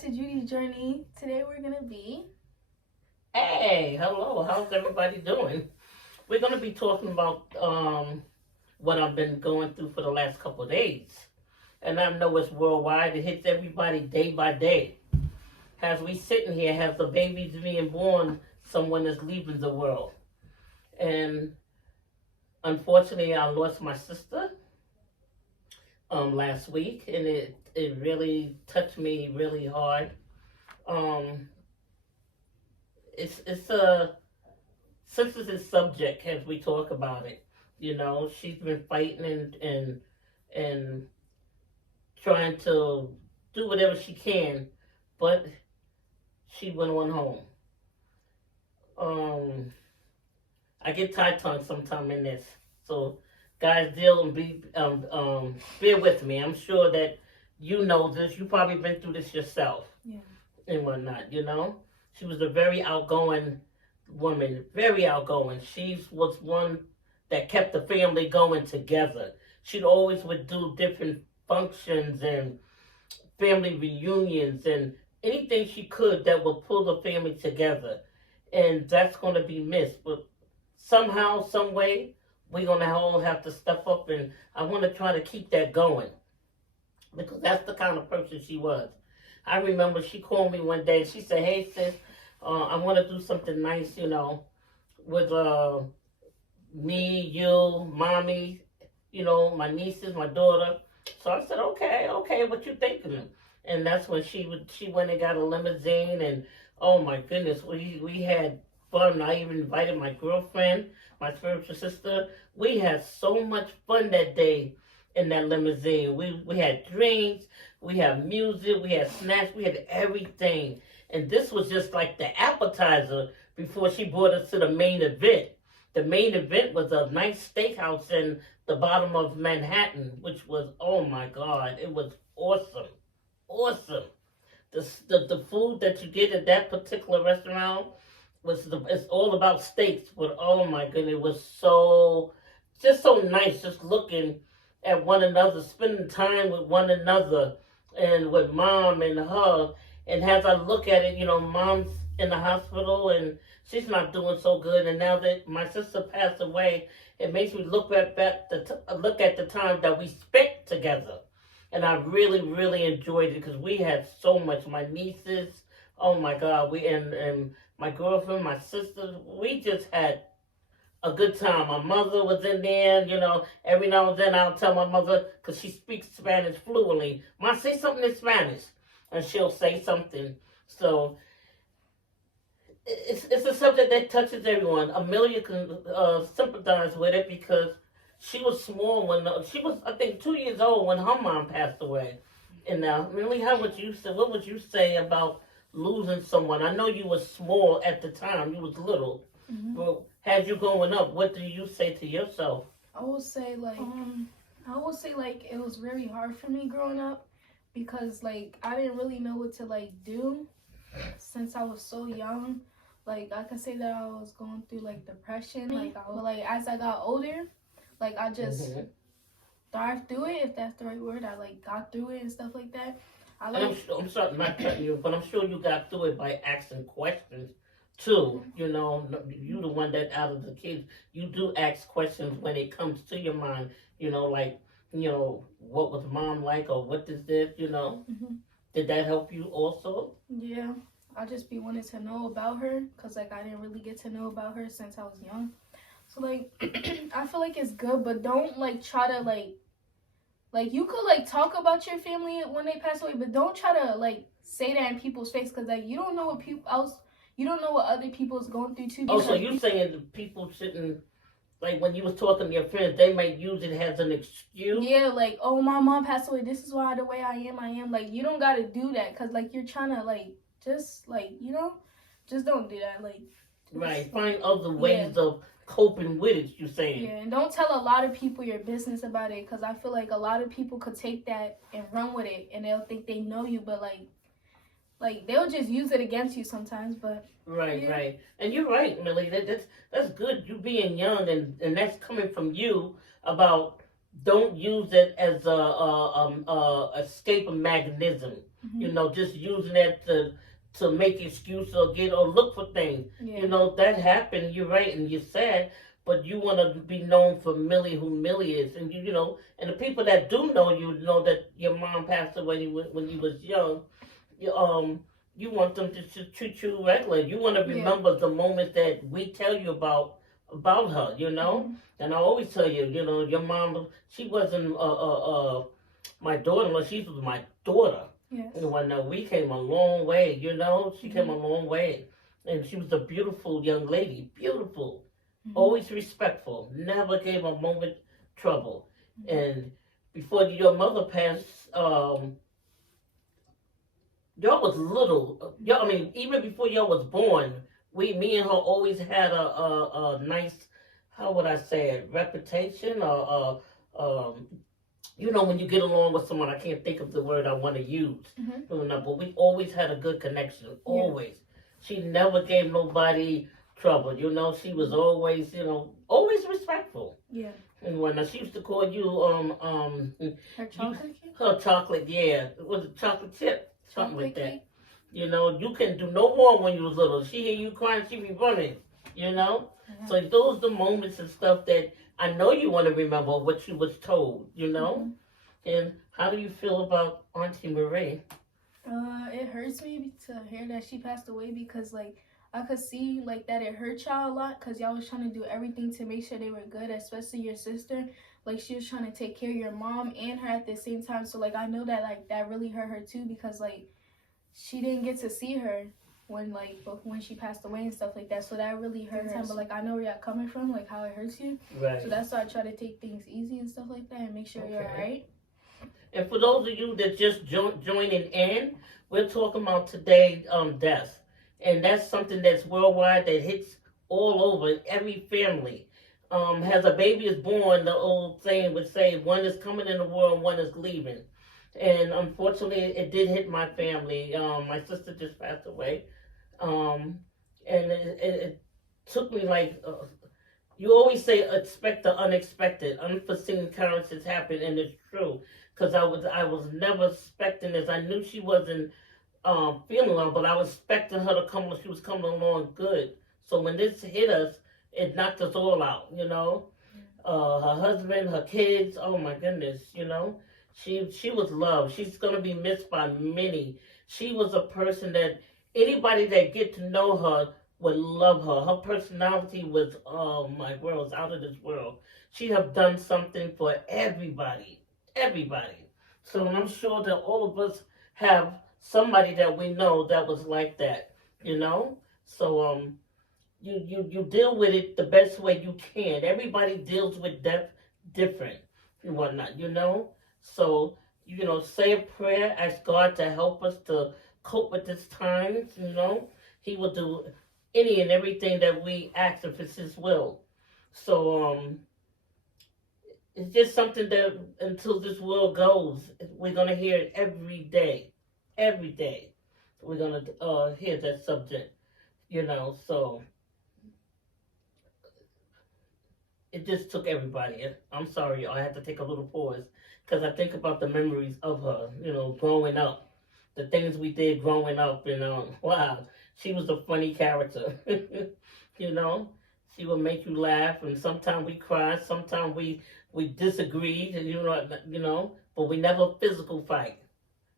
to Judy's Journey. Today we're gonna be. Hey, hello. How's everybody doing? We're going to be talking about what I've been going through for the last couple of days. And I know it's worldwide. It hits everybody day by day. As we sitting here, as the baby's being born, someone is leaving the world. And unfortunately, I lost my sister last week, and it really touched me really hard. Um, it's a sensitive subject as we talk about it. You know, she's been fighting and trying to do whatever she can, but she went on home. Um, I get tie tongue sometime in this, so guys, deal and be bear with me. I'm sure that you know this. You probably been through this yourself. Yeah. And whatnot. You know, she was a very outgoing woman, very outgoing. She was one that kept the family going together. She'd always would do different functions and family reunions and anything she could that would pull the family together. And that's going to be missed. But somehow, some way, we're going to all have to step up, and I want to try to keep that going because that's the kind of person she was. I remember she called me one day and she said, "Hey sis, I want to do something nice, you know, with me, you, mommy, you know, my nieces, my daughter." So I said, okay, what you thinking? And that's when she went and got a limousine, and oh my goodness, we had fun. I even invited my girlfriend, my spiritual sister. We had so much fun that day in that limousine. We had drinks, we had music, we had snacks, we had everything. And this was just like the appetizer before she brought us to the main event. The main event was a nice steakhouse in the bottom of Manhattan, which was, oh my God, it was awesome. Awesome. The food that you get at that particular restaurant it's all about steaks, but oh my goodness, it was just so nice just looking at one another, spending time with one another and with mom and her. And as I look at it, you know, mom's in the hospital and she's not doing so good. And now that my sister passed away, it makes me look look at the time that we spent together. And I really, really enjoyed it because we had so much. My nieces, oh my God, and my girlfriend, my sister, we just had a good time. My mother was in there, you know. Every now and then I'll tell my mother, because she speaks Spanish fluently, "Ma, say something in Spanish." And she'll say something. So it's a subject that touches everyone. Amelia can sympathize with it because she was small when, she was, I think, 2 years old when her mom passed away. And now, Millie, what would you say about losing someone? I know you were small at the time, you was little. Mm-hmm. But as you growing up, what do you say to yourself? I will say like it was really hard for me growing up because like I didn't really know what to like do since I was so young. Like I can say that I was going through like depression. Like as I got older, like I just thrived through it, if that's the right word. I like got through it and stuff like that. I'm sorry, not cutting you, but I'm sure you got through it by asking questions too. You know, you the one that out of the kids, you do ask questions when it comes to your mind. You know, like, you know, what was mom like, or what is this? You know, did that help you also? Yeah, I just be wanting to know about her because like I didn't really get to know about her since I was young. So like, I feel like it's good, but don't like try to like you could like talk about your family when they pass away, but don't try to like say that in people's face because like you don't know what other people's going through too. Oh, so you saying the people shouldn't, like when you was talking to your friends, they might use it as an excuse? Yeah, like, oh, my mom passed away. This is why the way I am. Like, you don't gotta do that because like you're trying to like just like, you know, just don't do that. Like, right, find other ways of coping with it, you saying. Yeah, and don't tell a lot of people your business about it because I feel like a lot of people could take that and run with it and they'll think they know you, but like they'll just use it against you sometimes. But right, and you're right, Millie. That's good. You being young and that's coming from you about don't use it as a escape mechanism. You Mhm. know, just using it to make excuses or get or look for things. Yeah. You know, that happened. You're right, and you're sad. But you want to be known for Millie, who Millie is, and you know, and the people that do know that your mom passed away when you was young. You, you want them to treat you regular. You want to Yeah. remember the moments that we tell you about her. You know, Mhm. and I always tell you, you know, your mom, she wasn't my daughter-in-law. She was my daughter. Yes. And when we came a long way, you know, she came a Mhm. long way, and she was a beautiful young lady, beautiful, Mhm. always respectful, never gave a moment trouble. Mhm. And before your mother passed, y'all was little. Y'all, I mean, even before y'all was born, me and her always had a nice, how would I say it, reputation or you know, when you get along with someone, I can't think of the word I want to use. Mhm. You know, but we always had a good connection. Yeah. Always. She never gave nobody trouble. You know, she was always, you know, always respectful. Yeah. And when she used to call you, Her chocolate cake. her chocolate, yeah, it was a chocolate chip, something Chocolate like that. cake. You know, you can do no wrong when you was little. She hear you crying, she be running. You know, Mhm. so those the moments and stuff that I know you want to remember what you was told. You know. Mhm. And how do you feel about Auntie Marie? It hurts me to hear that she passed away because like I could see like that it hurt y'all a lot because y'all was trying to do everything to make sure they were good, especially your sister. Like she was trying to take care of your mom and her at the same time. So like I know that like that really hurt her too because like she didn't get to see her when she passed away and stuff like that. So that really hurt her. But like I know where y'all coming from, like how it hurts you. Right. So that's why I try to take things easy and stuff like that and make sure you're alright. And for those of you that just joining in, we're talking about today death, and that's something that's worldwide that hits all over every family. As a baby is born, the old saying would say one is coming in the world, one is leaving. And unfortunately, it did hit my family. My sister just passed away, um, and it took me like you always say expect the unexpected, unforeseen occurrences happen, and it's true. Because I was never expecting this. I knew she wasn't feeling well, but I was expecting her to come. She was coming along good. So when this hit us, it knocked us all out. You know, her husband, her kids. Oh my goodness, you know, she was loved. She's gonna be missed by many. She was a person that anybody that get to know her would love her. Her personality was oh my world, out of this world. She have done something for everybody, everybody. So I'm sure that all of us have somebody that we know that was like that, you know. So you deal with it the best way you can. Everybody deals with death different and whatnot, you know. So you know, say a prayer, ask God to help us to cope with this time. You know, He will do any and everything that we ask if it's His will. So it's just something that until this world goes, we're gonna hear it every day, every day. We're gonna hear that subject, you know. So it just took everybody. I'm sorry, I had to take a little pause because I think about the memories of her, you know, growing up, the things we did growing up, and wow, she was a funny character, you know. She would make you laugh, and sometimes we cried, sometimes we disagreed, and but we never physical fight.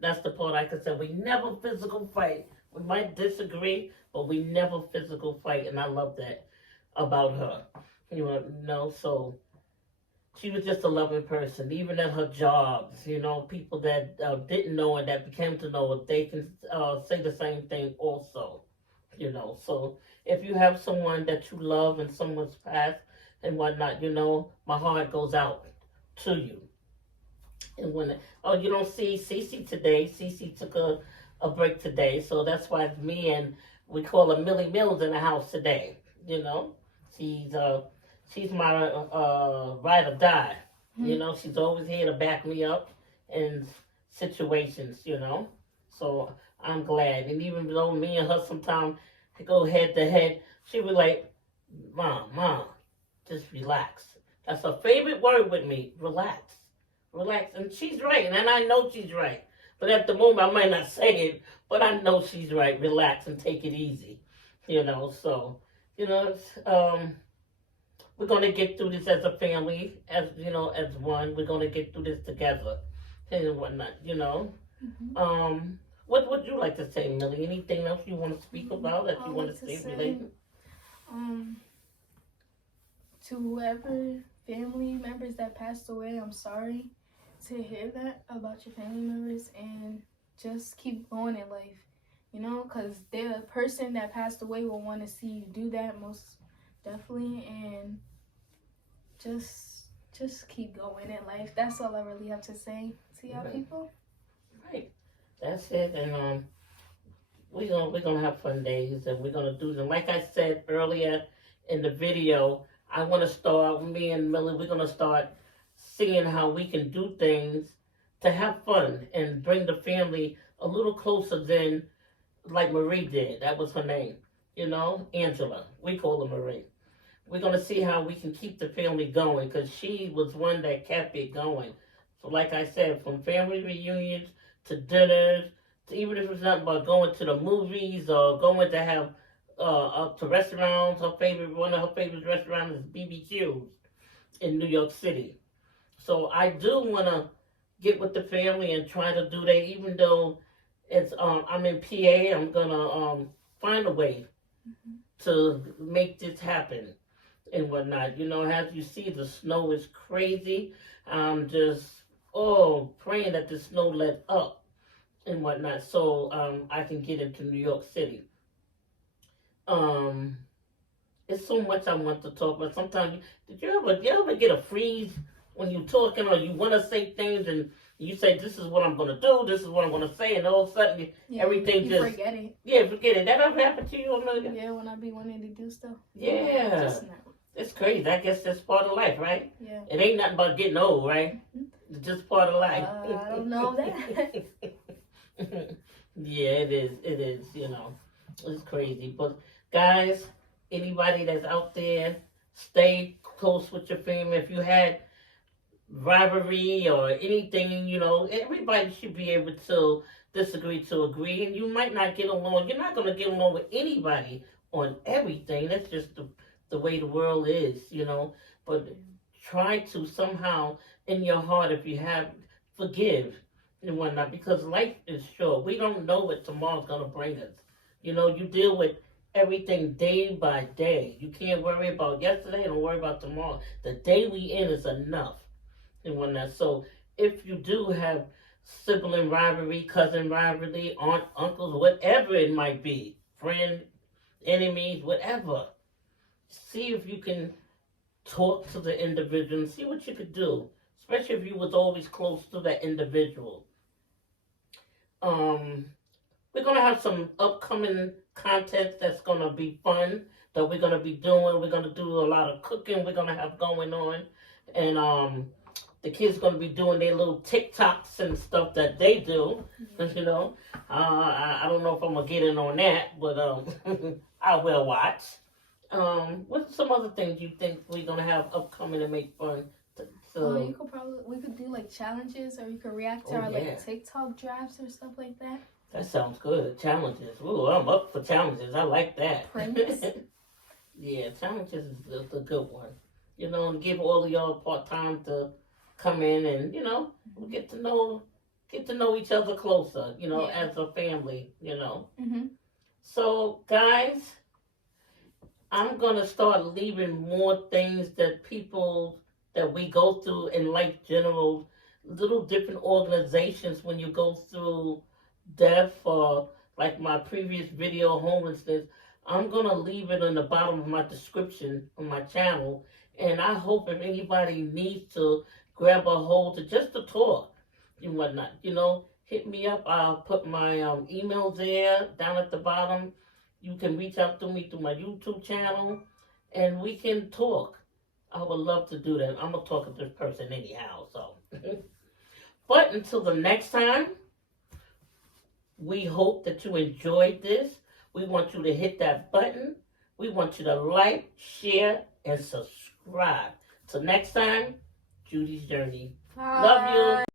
That's the part I can say. We never physical fight. We might disagree, but we never physical fight, and I love that about her. You know, so she was just a loving person. Even at her jobs, you know, people that didn't know her that became to know her, they can say the same thing also. You know, so if you have someone that you love and someone's passed and whatnot, you know, my heart goes out to you. And when you don't see Cece today, Cece took a break today, so that's why it's me and we call her Millie Mills in the house today. You know, she's she's my ride or die. You know, she's always here to back me up in situations. You know, so I'm glad. And even though me and her sometimes go head to head, she be like, "Mom, just relax." That's her favorite word with me. Relax. Relax. And she's right. And I know she's right. But at the moment, I might not say it, but I know she's right. Relax and take it easy. So, we're going to get through this as a family, as one. We're going to get through this together and whatnot. Mhm. What would you like to say, Millie? Anything else you want to speak about that I you would want like to to say say, related? to whoever family members that passed away, I'm sorry to hear that about your family members, and just keep going in life, because the person that passed away will want to see you do that most definitely, and just keep going in life. That's all I really have to say to y'all Right. people. Right. That's it. And we're gonna have fun days, and we're gonna do them. Like I said earlier in the video, I want to start. Me and Millie, we're gonna start seeing how we can do things to have fun and bring the family a little closer than like Marie did. That was her name. Angela. We call her Marie. We're gonna see how we can keep the family going because she was one that kept it going. So, like I said, from family reunions to dinners, to even if it's not about going to the movies or going to have up to restaurants. One of her favorite restaurants is BBQ's in New York City. So I do wanna get with the family and try to do that, even though I'm in PA. I'm gonna find a way Mhm. to make this happen and whatnot. As you see, the snow is crazy. I'm just praying that the snow let up and whatnot, so I can get into New York City. Um, it's so much I want to talk about. Sometimes, did you ever get a freeze when you're talking or you want to say things and you say, "This is what I'm gonna do. This is what I'm gonna say," and all of a sudden, Yeah, everything you just forget it. forget it. That ever happened to you, Amelia? Yeah, when I be wanting to do stuff. Yeah. Just now. It's crazy. I guess that's part of life, right? Yeah. It ain't nothing about getting old, right? It's just part of life. I don't know that. Yeah, it is. It is. It's crazy. But guys, anybody that's out there, stay close with your family. If you had rivalry or anything, everybody should be able to disagree to agree. And you might not get along. You're not going to get along with anybody on everything. That's just the way the world is. But try to somehow, in your heart, if you have, forgive and whatnot, because life is short. We don't know what tomorrow's going to bring us. You deal with everything day by day. You can't worry about yesterday and worry about tomorrow. The day we in is enough and whatnot. So if you do have sibling rivalry, cousin rivalry, aunt, uncles, whatever it might be, friend, enemies, whatever, see if you can talk to the individual and see what you could do, especially if you was always close to that individual. We're gonna have some upcoming content that's gonna be fun that we're gonna be doing. We're gonna do a lot of cooking. We're gonna have going on, and the kids gonna be doing their little TikToks and stuff that they do. I don't know if I'm gonna get in on that, but I will watch. What's some other things you think we're gonna have upcoming to make fun? Well, we could do like challenges, or you could react to our yeah. like TikTok drafts or stuff like that. That sounds good. Challenges. Ooh, I'm up for challenges. I like that. Pranks. Yeah, challenges is a good one. And give all of y'all part time to come in and we get to know each other closer. Yeah. As a family. Mhm. So guys, I'm gonna start leaving more things that we go through in life, general little different organizations when you go through death or like my previous video, homelessness. I'm gonna leave it in the bottom of my description on my channel, and I hope if anybody needs to grab a hold to just to talk and whatnot, hit me up. I'll put my email there down at the bottom. You can reach out to me through my YouTube channel, and we can talk. I would love to do that. I'm a talkative person anyhow, so. But until the next time, we hope that you enjoyed this. We want you to hit that button. We want you to like, share, and subscribe. Till next time, Judy's Journey. Bye. Love you.